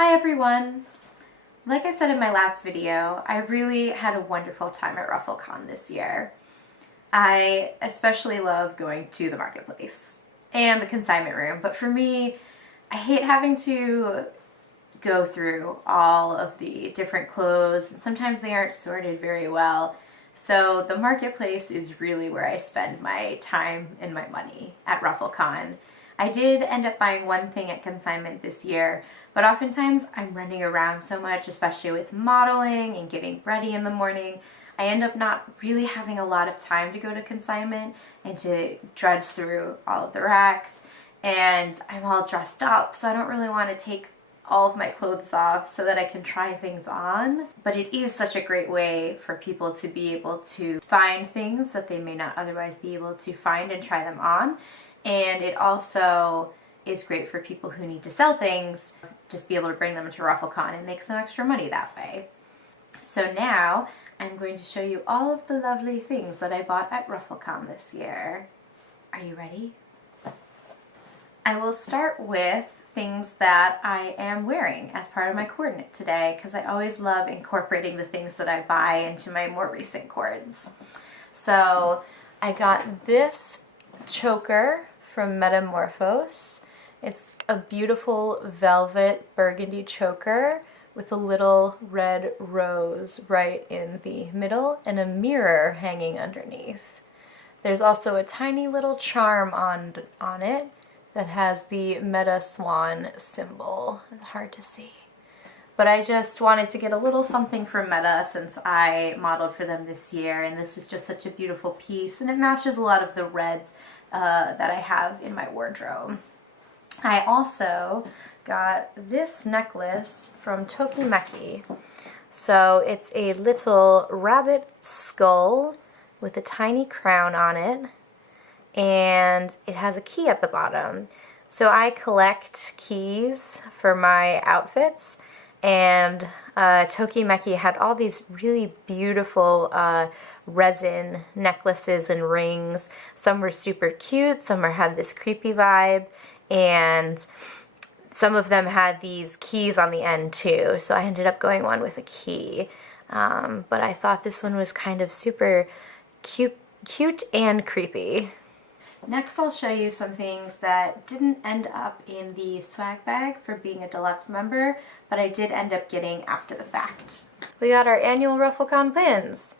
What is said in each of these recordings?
Hi everyone! Like I said in my last video, I really had a wonderful time at RuffleCon this year. I especially love going to the marketplace and the consignment room, but for me, I hate having to go through all of the different clothes, and sometimes they aren't sorted very well. So the marketplace is really where I spend my time and my money at RuffleCon. I did end up buying one thing at consignment this year, but oftentimes I'm running around so much, especially with modeling and getting ready in the morning. I end up not really having a lot of time to go to consignment and to drudge through all of the racks, and I'm all dressed up, so I don't really want to take all of my clothes off so that I can try things on. But it is such a great way for people to be able to find things that they may not otherwise be able to find and try them on. And it also is great for people who need to sell things, just be able to bring them to RuffleCon and make some extra money that way. So now I'm going to show you all of the lovely things that I bought at RuffleCon this year. Are you ready? I will start with things that I am wearing as part of my coordinate today, because I always love incorporating the things that I buy into my more recent cords. So I got this choker from Metamorphose. It's a beautiful velvet burgundy choker with a little red rose right in the middle and a mirror hanging underneath. There's also a tiny little charm on it that has the Meta Swan symbol. It's hard to see. But I just wanted to get a little something for Meta since I modeled for them this year, and this was just such a beautiful piece, and it matches a lot of the reds that I have in my wardrobe. I also got this necklace from Tokimeki. So it's a little rabbit skull with a tiny crown on it, and it has a key at the bottom. So I collect keys for my outfits, and Tokimeki had all these really beautiful resin necklaces and rings. Some were super cute, some had this creepy vibe, and some of them had these keys on the end too, so I ended up going one with a key. But I thought this one was kind of super cute and creepy. Next, I'll show you some things that didn't end up in the swag bag for being a deluxe member, but I did end up getting after the fact. We got our annual RuffleCon pins.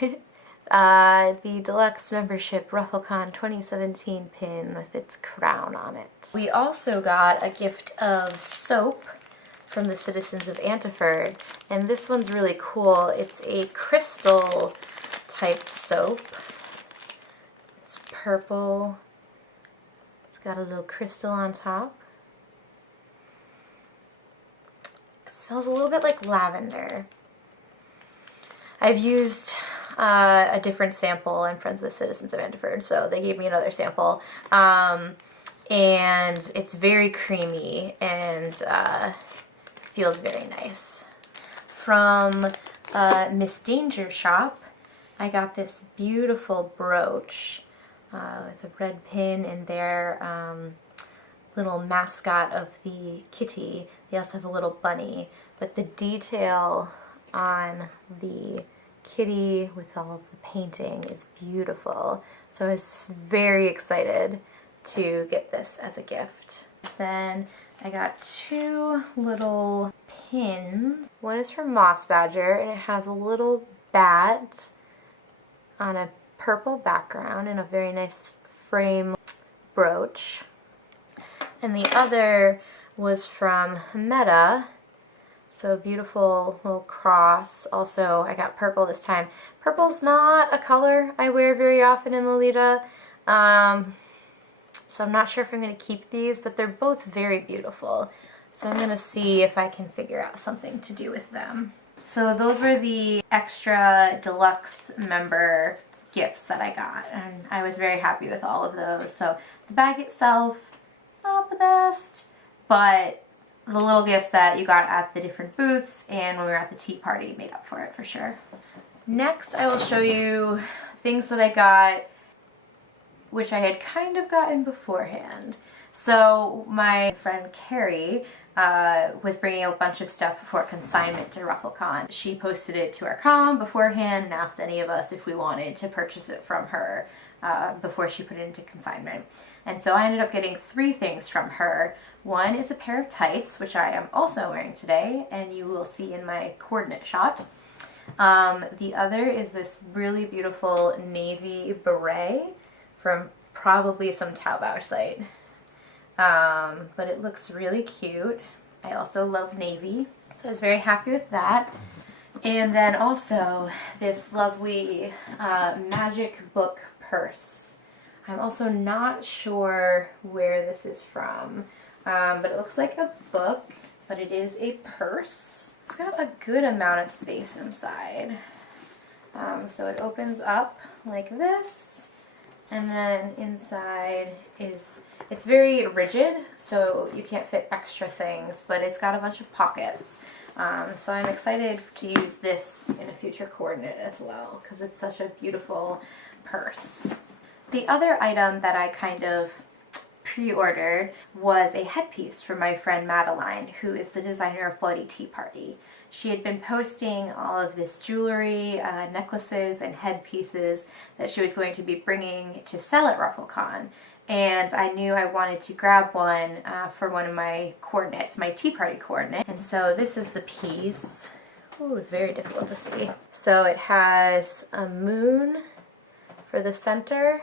The deluxe membership RuffleCon 2017 pin with its crown on it. We also got a gift of soap from the citizens of Antiford, and this one's really cool. It's a crystal type soap. Purple. It's got a little crystal on top. It smells a little bit like lavender. I've used a different sample. I'm friends with Citizens of Antiford, so they gave me another sample. And it's very creamy and feels very nice. From Miss Danger Shop, I got this beautiful brooch with a red pin and their little mascot of the kitty. They also have a little bunny, but the detail on the kitty with all of the painting is beautiful. So I was very excited to get this as a gift. Then I got two little pins. One is from Moss Badger, and it has a little bat on a purple background and a very nice frame brooch. And the other was from Meta, so a beautiful little cross. Also, I got purple this time. Purple's not a color I wear very often in Lolita, so I'm not sure if I'm going to keep these, but they're both very beautiful. So I'm going to see if I can figure out something to do with them. So those were the extra deluxe member gifts that I got, and I was very happy with all of those. So the bag itself, not the best, but the little gifts that you got at the different booths and when we were at the tea party made up for it for sure. Next, I will show you things that I got which I had kind of gotten beforehand. So my friend Carrie was bringing a bunch of stuff for consignment to RuffleCon. She posted it to our com beforehand and asked any of us if we wanted to purchase it from her before she put it into consignment. And so I ended up getting 3 things from her. One is a pair of tights, which I am also wearing today, and you will see in my coordinate shot. The other is this really beautiful navy beret from probably some Taobao site. But it looks really cute. I also love navy, so I was very happy with that. And then also this lovely magic book purse. I'm also not sure where this is from, but it looks like a book, but it is a purse. It's got a good amount of space inside. So it opens up like this, and then inside is, it's very rigid, so you can't fit extra things, but it's got a bunch of pockets. So I'm excited to use this in a future coordinate as well, because it's such a beautiful purse. The other item that I kind of pre-ordered was a headpiece from my friend Madeline, who is the designer of Bloody Tea Party. She had been posting all of this jewelry, necklaces, and headpieces that she was going to be bringing to sell at RuffleCon. And I knew I wanted to grab one for one of my coordinates, my tea party coordinate. And so this is the piece. Ooh, very difficult to see. So it has a moon for the center,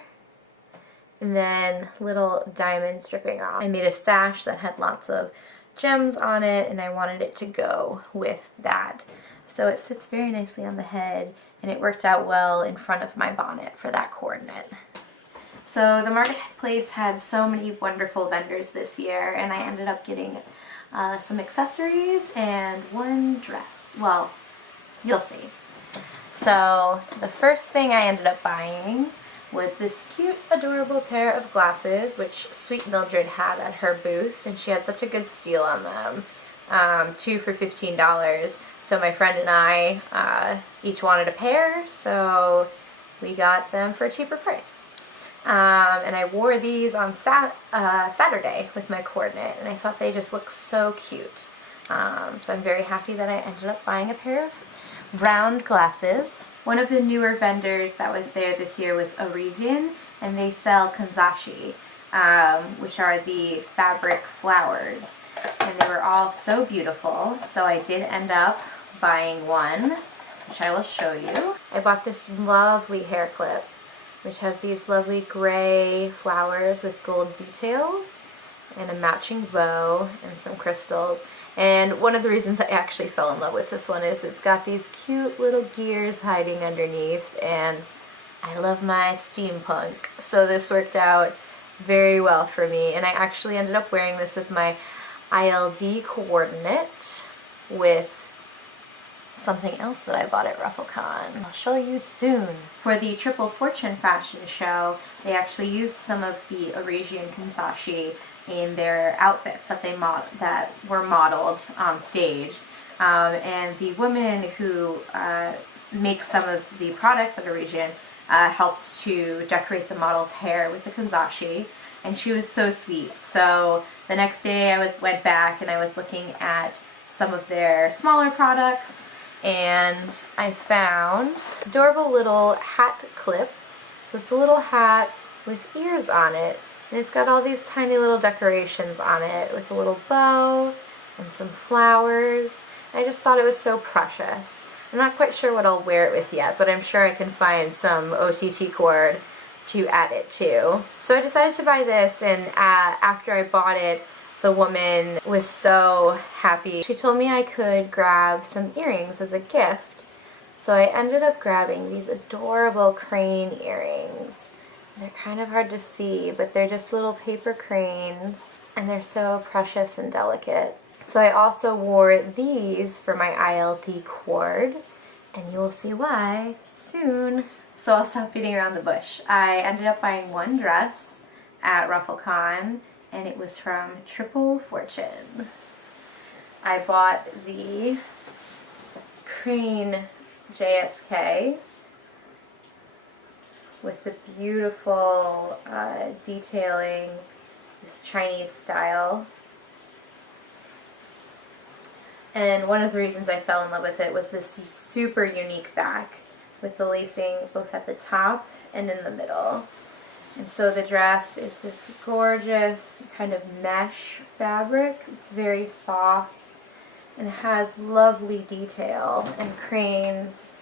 and then little diamonds dripping off. I made a sash that had lots of gems on it, and I wanted it to go with that. So it sits very nicely on the head, and it worked out well in front of my bonnet for that coordinate. So the marketplace had so many wonderful vendors this year, and I ended up getting some accessories and one dress. Well, you'll see. So the first thing I ended up buying was this cute, adorable pair of glasses, which Sweet Mildred had at her booth, and she had such a good steal on them. 2 for $15. So my friend and I each wanted a pair, so we got them for a cheaper price. And I wore these on Saturday with my coordinate, and I thought they just looked so cute. So I'm very happy that I ended up buying a pair of round glasses. One of the newer vendors that was there this year was Origin, and they sell kanzashi, which are the fabric flowers. And they were all so beautiful, so I did end up buying one, which I will show you. I bought this lovely hair clip, which has these lovely gray flowers with gold details and a matching bow and some crystals. And one of the reasons I actually fell in love with this one is it's got these cute little gears hiding underneath, and I love my steampunk. So this worked out very well for me, and I actually ended up wearing this with my ILD coordinate with something else that I bought at RuffleCon. I'll show you soon. For the Triple Fortune fashion show, they actually used some of the Eurasian kanzashi in their outfits that that were modeled on stage. And the woman who makes some of the products at Eurasian helped to decorate the model's hair with the kanzashi, and she was so sweet. So the next day I went back and I was looking at some of their smaller products, and I found this adorable little hat clip. So it's a little hat with ears on it, and it's got all these tiny little decorations on it with a little bow and some flowers. I just thought it was so precious. I'm not quite sure what I'll wear it with yet, but I'm sure I can find some OTT cord to add it to. So I decided to buy this, and after I bought it, the woman was so happy. She told me I could grab some earrings as a gift. So I ended up grabbing these adorable crane earrings. They're kind of hard to see, but they're just little paper cranes, and they're so precious and delicate. So I also wore these for my ILD cord, and you will see why soon. So I'll stop beating around the bush. I ended up buying one dress at RuffleCon, and it was from Triple Fortune. I bought the Crane JSK with the beautiful detailing, this Chinese style. And one of the reasons I fell in love with it was this super unique back with the lacing both at the top and in the middle. And so the dress is this gorgeous kind of mesh fabric. It's very soft and it has lovely detail and cranes,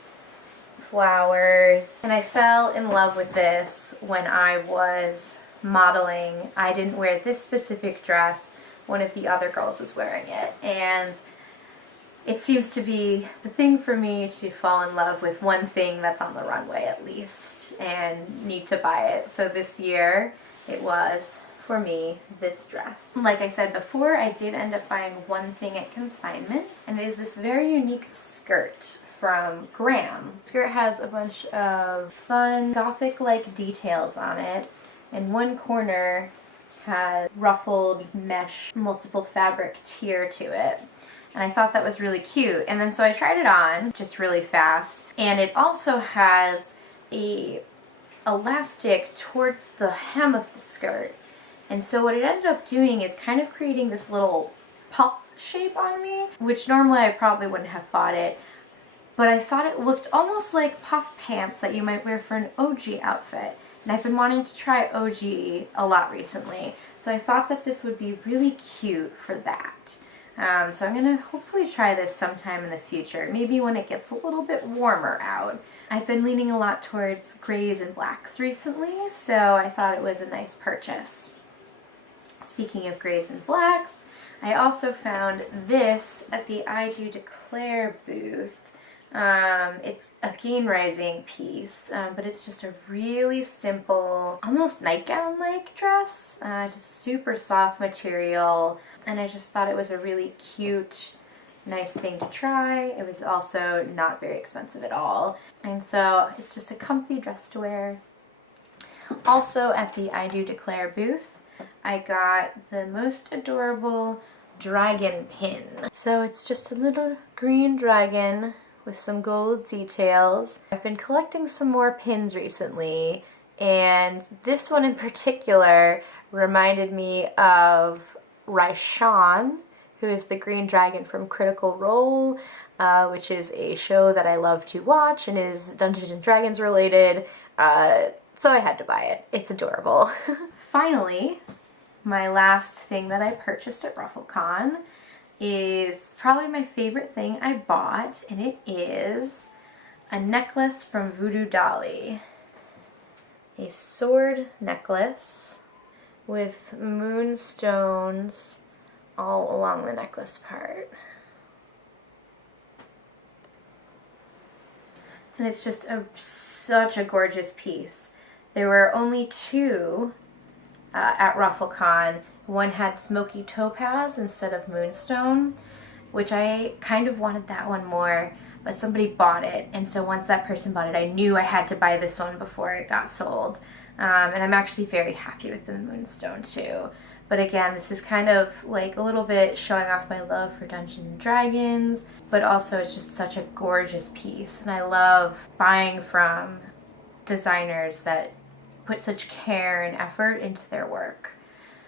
flowers. And I fell in love with this when I was modeling. I didn't wear this specific dress. One of the other girls was wearing it. And it seems to be the thing for me to fall in love with one thing that's on the runway at least and need to buy it. So this year it was, for me, this dress. Like I said before, I did end up buying one thing at consignment, and it is this very unique skirt from Graham. The skirt has a bunch of fun gothic-like details on it, and one corner has ruffled mesh multiple fabric tier to it. And I thought that was really cute. And then so I tried it on just really fast. And it also has a elastic towards the hem of the skirt. And so what it ended up doing is kind of creating this little puff shape on me, which normally I probably wouldn't have bought it. But I thought it looked almost like puff pants that you might wear for an OG outfit. And I've been wanting to try OG a lot recently. So I thought that this would be really cute for that. So I'm going to hopefully try this sometime in the future, maybe when it gets a little bit warmer out. I've been leaning a lot towards grays and blacks recently, so I thought it was a nice purchase. Speaking of grays and blacks, I also found this at the I Do Declare booth. It's a Gain Rising piece, but it's just a really simple, almost nightgown-like dress, just super soft material, and I just thought it was a really cute, nice thing to try. It was also not very expensive at all, and so it's just a comfy dress to wear. Also at the I Do Declare booth, I got the most adorable dragon pin. So it's just a little green dragon with some gold details. I've been collecting some more pins recently, and this one in particular reminded me of Raishan, who is the green dragon from Critical Role, which is a show that I love to watch and is Dungeons & Dragons related, so I had to buy it. It's adorable. Finally, my last thing that I purchased at RuffleCon is probably my favorite thing I bought, and it is a necklace from Voodoo Dolly. A sword necklace with moonstones all along the necklace part. And it's just such a gorgeous piece. There were only two at RuffleCon. One had smoky topaz instead of moonstone, which I kind of wanted that one more, but somebody bought it, and so once that person bought it, I knew I had to buy this one before it got sold. And I'm actually very happy with the moonstone too. But again, this is kind of like a little bit showing off my love for Dungeons & Dragons, but also it's just such a gorgeous piece, and I love buying from designers that put such care and effort into their work.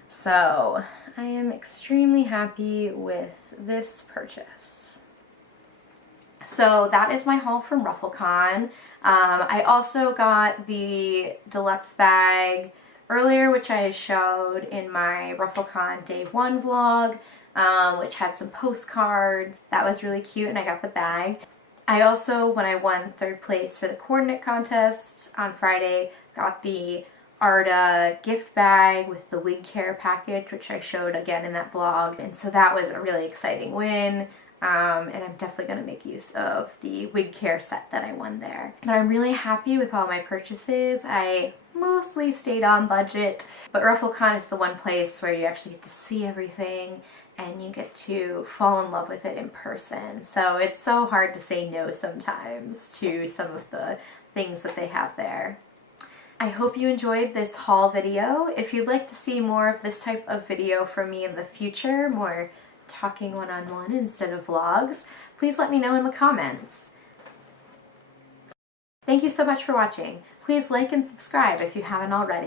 So I am extremely happy with this purchase. So that is my haul from RuffleCon. I also got the deluxe bag earlier, which I showed in my RuffleCon Day 1 vlog, which had some postcards. That was really cute, and I got the bag. I also, when I won 3rd place for the coordinate contest on Friday, got the Arda gift bag with the wig care package, which I showed again in that vlog, and so that was a really exciting win, and I'm definitely going to make use of the wig care set that I won there. But I'm really happy with all my purchases. I mostly stayed on budget, but RuffleCon is the one place where you actually get to see everything and you get to fall in love with it in person. So it's so hard to say no sometimes to some of the things that they have there. I hope you enjoyed this haul video. If you'd like to see more of this type of video from me in the future, more talking one-on-one instead of vlogs, please let me know in the comments. Thank you so much for watching. Please like and subscribe if you haven't already.